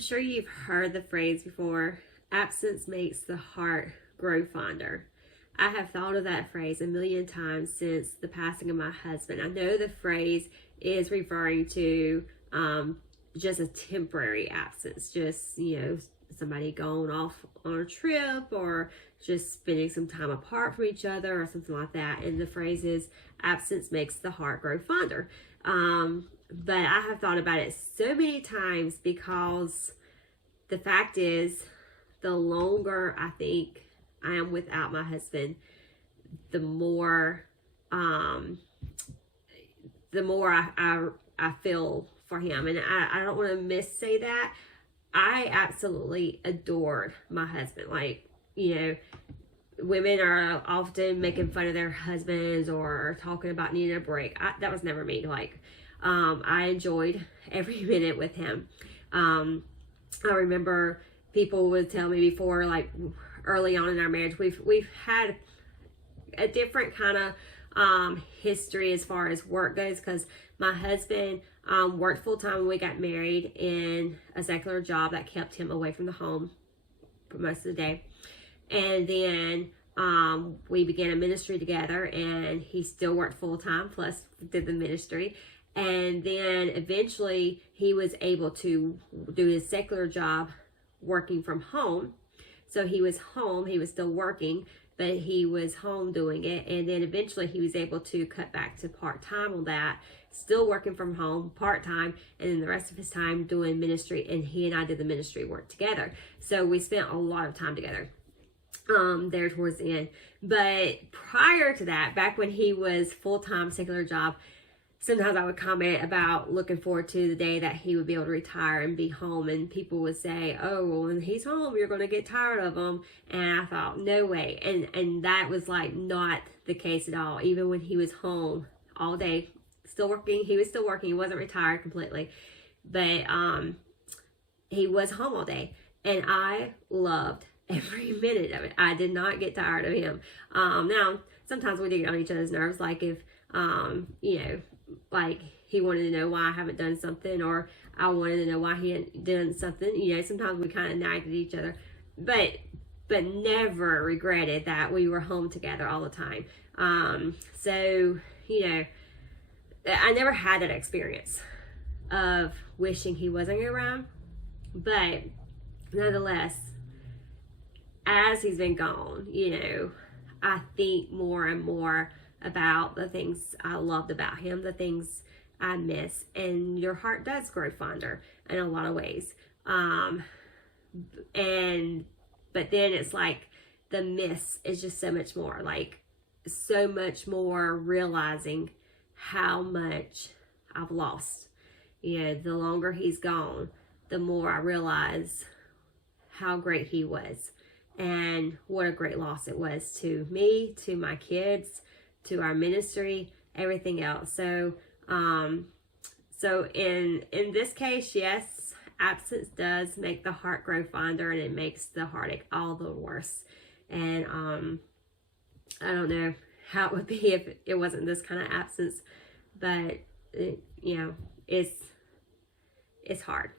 sure you've heard the phrase before, absence makes the heart grow fonder. I have thought of that phrase a million times since the passing of my husband. I know the phrase is referring to just a temporary absence, just, somebody going off on a trip or just spending some time apart from each other or something like that. And the phrase is, absence makes the heart grow fonder. But I have thought about it so many times because the fact is, the longer I think I am without my husband, the more I feel for him. And I don't want to missay that. I absolutely adored my husband. Like, women are often making fun of their husbands or talking about needing a break. That was never me. Like, I enjoyed every minute with him. I remember people would tell me before, like early on in our marriage, we've had a different kind of history as far as work goes, because my husband worked full-time when we got married in a secular job that kept him away from the home for most of the day. And then we began a ministry together, and he still worked full-time plus did the ministry. And then eventually he was able to do his secular job working from home. So he was home, he was still working, but he was home doing it. And then eventually he was able to cut back to part-time on that, still working from home part-time, and then the rest of his time doing ministry. And he and I did the ministry work together. So we spent a lot of time together there towards the end. But prior to that, back when he was full-time secular job, sometimes I would comment about looking forward to the day that he would be able to retire and be home. And people would say, oh, well, when he's home, you're going to get tired of him. And I thought, no way. And that was like not the case at all. Even when he was home all day, still working, he was still working. He wasn't retired completely. But he was home all day. And I loved every minute of it. I did not get tired of him. Now, sometimes we do get on each other's nerves. Like if, like he wanted to know why I haven't done something, or I wanted to know why he hadn't done something. Sometimes we kind of nagged at each other, but never regretted that we were home together all the time. So I never had that experience of wishing he wasn't around, but nonetheless, as he's been gone, I think more and more about the things I loved about him, the things I miss, and your heart does grow fonder in a lot of ways. But then it's like the miss is just so much more, like so much more realizing how much I've lost. The longer he's gone, the more I realize how great he was and what a great loss it was to me, to my kids, to our ministry, everything else. So in this case, yes, absence does make the heart grow fonder, and it makes the heartache all the worse. And I don't know how it would be if it wasn't this kind of absence, but it's hard.